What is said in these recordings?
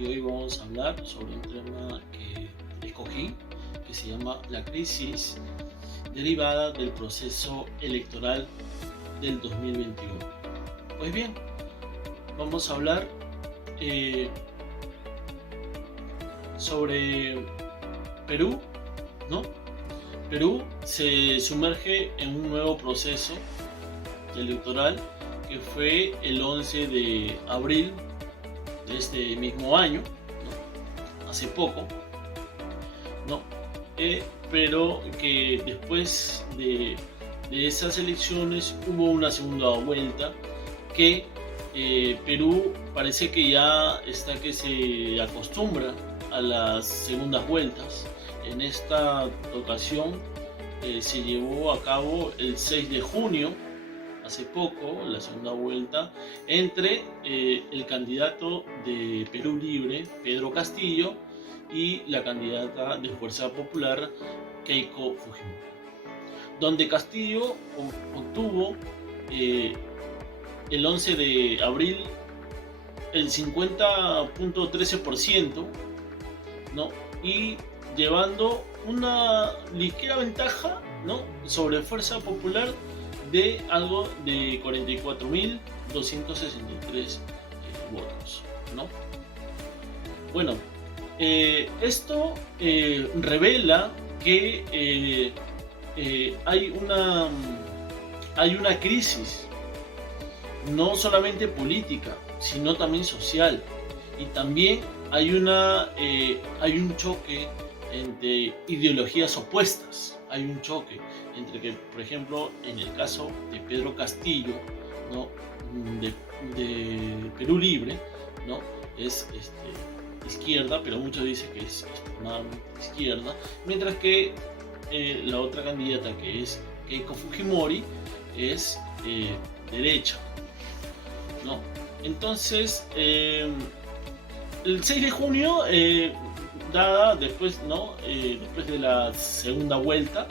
y hoy vamos a hablar sobre un tema que escogí, que se llama la crisis derivada del proceso electoral del 2021. Pues bien, vamos a hablar eh, sobre Perú, ¿no? Perú se sumerge en un nuevo proceso electoral que fue el 11 de abril de este mismo año, ¿no? Hace poco, ¿no? Pero que después de esas elecciones hubo una segunda vuelta que Perú parece que ya está que se acostumbra a las segundas vueltas. En esta ocasión se llevó a cabo el 6 de junio, hace poco, la segunda vuelta, entre el candidato de Perú Libre, Pedro Castillo, y la candidata de Fuerza Popular, Keiko Fujimori, donde Castillo obtuvo eh, el 11 de abril el 50.13%, ¿no? Y llevando una ligera ventaja, ¿no?, sobre Fuerza Popular de algo de 44.263 votos, ¿no? Bueno, esto revela que hay una crisis, no solamente política, sino también social. Y también hay un choque entre ideologías opuestas. Hay un choque entre que, por ejemplo, en el caso de Pedro Castillo, ¿no?, de Perú Libre, ¿no?, es izquierda, pero muchos dicen que es extremadamente izquierda, mientras que la otra candidata, que es Keiko Fujimori, es derecha, ¿no? Entonces, el 6 de junio, dada después, ¿no?, después de la segunda vuelta,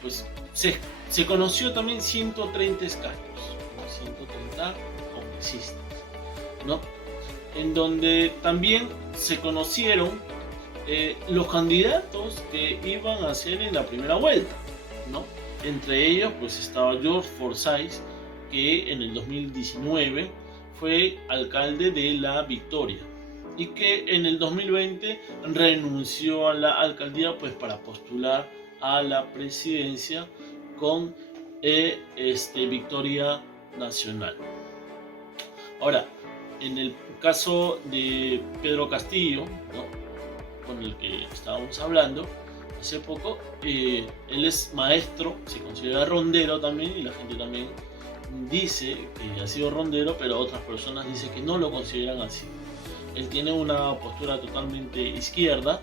pues se conoció también 130 escaños, ¿no? 130 congresistas, ¿no?, en donde también se conocieron los candidatos que iban a ser en la primera vuelta, ¿no? Entre ellos pues estaba George Forsyth, que en el 2019 fue alcalde de La Victoria y que en el 2020 renunció a la alcaldía pues para postular a la presidencia con Victoria Nacional. Ahora, en el caso de Pedro Castillo, ¿no?, con el que estábamos hablando hace poco, él es maestro, se considera rondero también, y la gente también dice que ha sido rondero, pero otras personas dicen que no lo consideran así. Él tiene una postura totalmente izquierda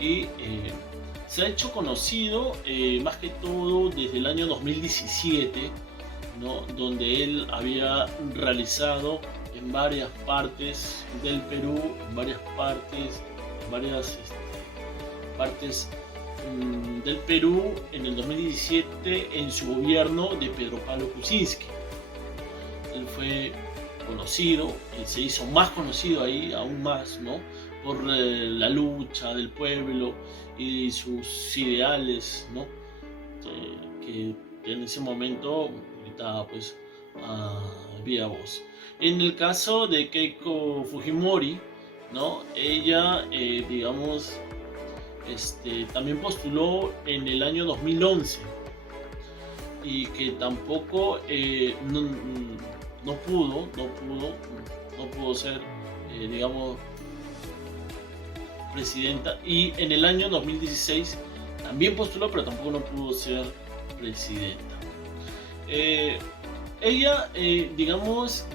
y se ha hecho conocido más que todo desde el año 2017, ¿no?, donde él había realizado en varias partes del Perú, en varias partes del Perú, en el 2017, en su gobierno de Pedro Pablo Kuczynski. Él fue conocido, se hizo más conocido ahí, aún más, ¿no?, por la lucha del pueblo y sus ideales, ¿no?, que en ese momento gritaba pues a viva voz. En el caso de Keiko Fujimori, ¿no?, ella, digamos, también postuló en el año 2011 y que tampoco no pudo ser, digamos, presidenta, y en el año 2016 también postuló, pero tampoco no pudo ser presidenta. Ella, digamos,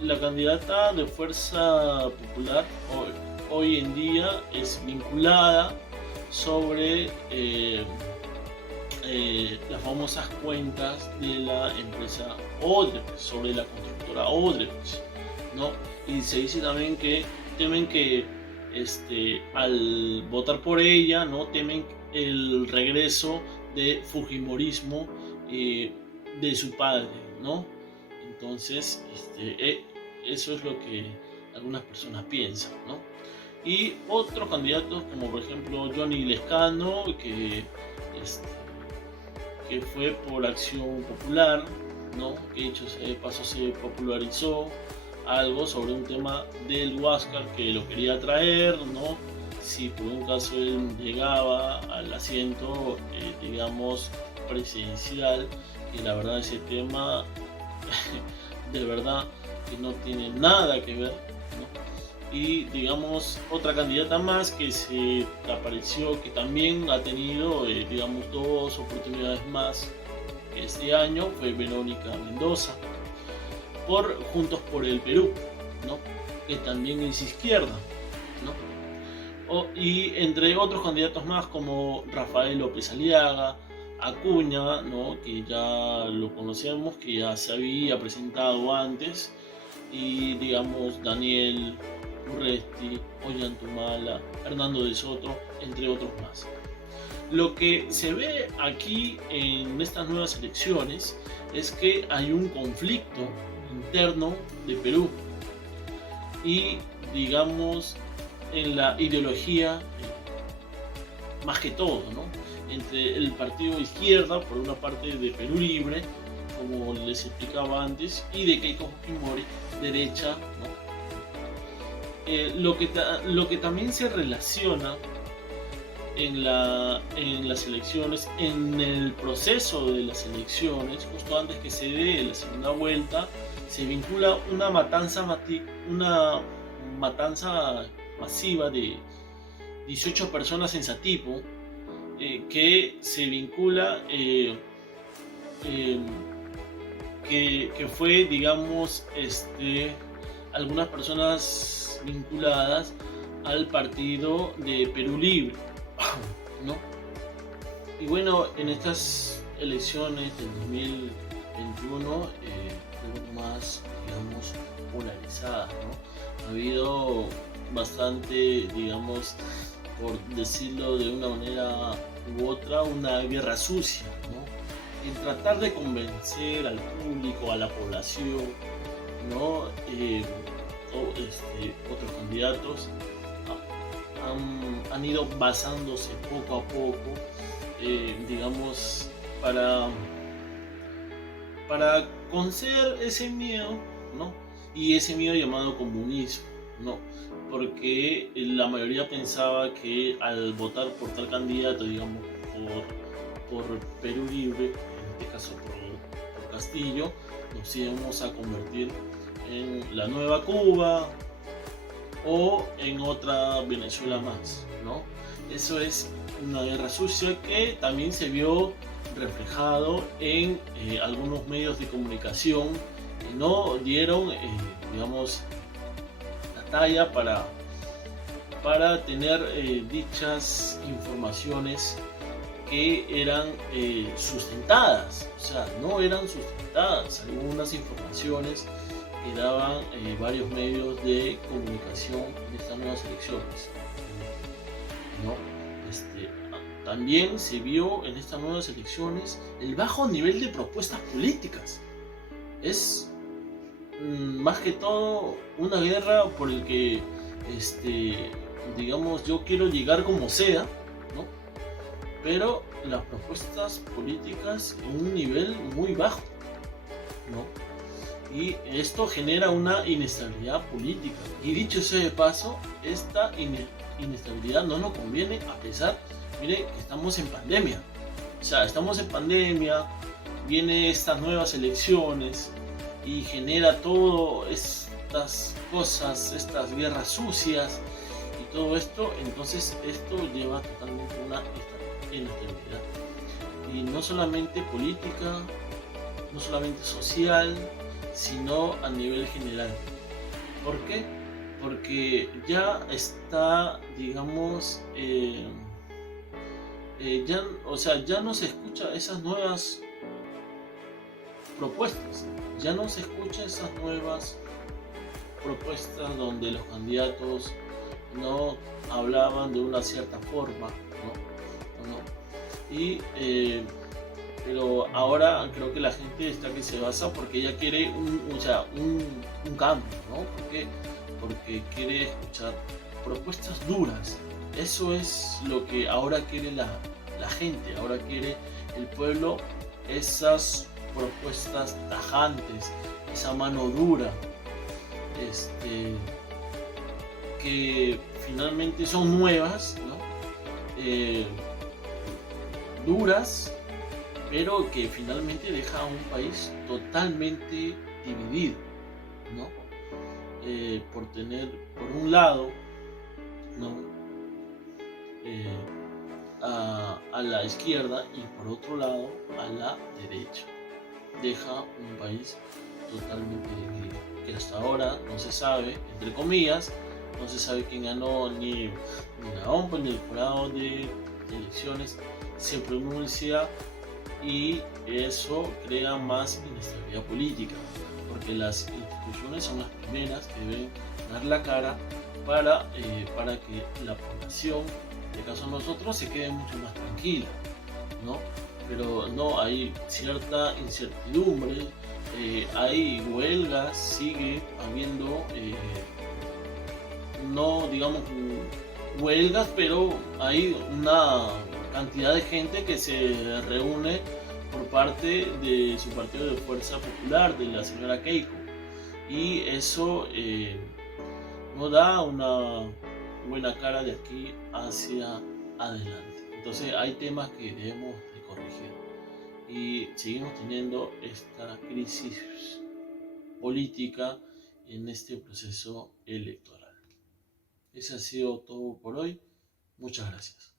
la candidata de Fuerza Popular hoy en día es vinculada sobre las famosas cuentas de la empresa Odebrecht, sobre la constructora Odebrecht, ¿no? Y se dice también que temen que al votar por ella, ¿no?, temen el regreso de Fujimorismo de su padre, ¿no? Entonces, eso es lo que algunas personas piensan, ¿no? Y otros candidatos como por ejemplo Johnny Lescano, que fue por Acción Popular, ¿no? Que dicho sea de paso se popularizó algo sobre un tema del Huáscar que lo quería traer, ¿no? Si por un caso él llegaba al asiento, digamos, presidencial, que la verdad ese tema, de verdad, que no tiene nada que ver, ¿no? Y digamos, otra candidata más que se apareció, que también ha tenido, digamos, 2 oportunidades más este año, fue Verónica Mendoza, por Juntos por el Perú, ¿no? Que también es izquierda, ¿no? Y entre otros candidatos más como Rafael López Aliaga, Acuña, ¿no? Que ya lo conocemos, que ya se había presentado antes, y digamos Daniel Urresti, Ollantumala, Hernando de Soto, entre otros más. Lo que se ve aquí en estas nuevas elecciones es que hay un conflicto interno de Perú y digamos en la ideología más que todo, ¿no? Entre el partido izquierda, por una parte de Perú Libre, como les explicaba antes, y de Keiko Fujimori, derecha, ¿no? Lo que también se relaciona en las elecciones, en el proceso de las elecciones, justo antes que se dé la segunda vuelta, se vincula una matanza masiva de 18 personas en Satipo, que se vincula, que fue, digamos, algunas personas vinculadas al partido de Perú Libre, ¿no? Y bueno, en estas elecciones del 2021 fueron más, digamos, polarizadas, ¿no? Ha habido bastante, digamos, por decirlo de una manera u otra, una guerra sucia, ¿no? En tratar de convencer al público, a la población, ¿no? Otros candidatos han ido basándose poco a poco, digamos, para conceder ese miedo, ¿no? Y ese miedo llamado comunismo, ¿no? Porque la mayoría pensaba que al votar por tal candidato, digamos, por Perú Libre, en este caso por Castillo, nos íbamos a convertir en la nueva Cuba o en otra Venezuela más, ¿no? Eso es una guerra sucia que también se vio reflejado en algunos medios de comunicación que no dieron, digamos, la talla para tener dichas informaciones que eran sustentadas, o sea, no eran sustentadas algunas informaciones que daban varios medios de comunicación en estas nuevas elecciones, ¿no? También se vio en estas nuevas elecciones el bajo nivel de propuestas políticas. Es más que todo una guerra por el que, digamos, yo quiero llegar como sea, ¿no? Pero las propuestas políticas en un nivel muy bajo, ¿no? Y esto genera una inestabilidad política. Y dicho sea de paso, esta inestabilidad no nos conviene a pesar, mire, que estamos en pandemia. O sea, estamos en pandemia, vienen estas nuevas elecciones y genera todas estas cosas, estas guerras sucias y todo esto. Entonces esto lleva totalmente a una inestabilidad. Y no solamente política, no solamente social, sino a nivel general. ¿Por qué? Porque ya está, digamos, ya no se escucha esas nuevas propuestas, ya no se escucha esas nuevas propuestas donde los candidatos no hablaban de una cierta forma, ¿no? Y pero ahora creo que la gente está que se basa porque ella quiere un cambio, ¿no? porque quiere escuchar propuestas duras. Eso es lo que ahora quiere la gente, ahora quiere el pueblo, esas propuestas tajantes, esa mano dura, que finalmente son nuevas, ¿no? Duras, pero que finalmente deja a un país totalmente dividido, ¿no? Por tener, por un lado, ¿no? A la izquierda y por otro lado a la derecha. Deja un país totalmente dividido, que hasta ahora no se sabe, entre comillas, no se sabe quién ganó, ni la OMP ni el jurado de elecciones se pronuncia, y eso crea más inestabilidad política, porque las instituciones son las primeras que deben dar la cara para que la población, en este caso nosotros, se quede mucho más tranquila, ¿no? Pero no, hay cierta incertidumbre, hay huelgas, sigue habiendo, no digamos huelgas, pero hay una cantidad de gente que se reúne por parte de su partido de Fuerza Popular, de la señora Keiko, y eso no da una buena cara de aquí hacia adelante. Entonces hay temas que debemos de corregir y seguimos teniendo esta crisis política en este proceso electoral. Eso ha sido todo por hoy. Muchas gracias.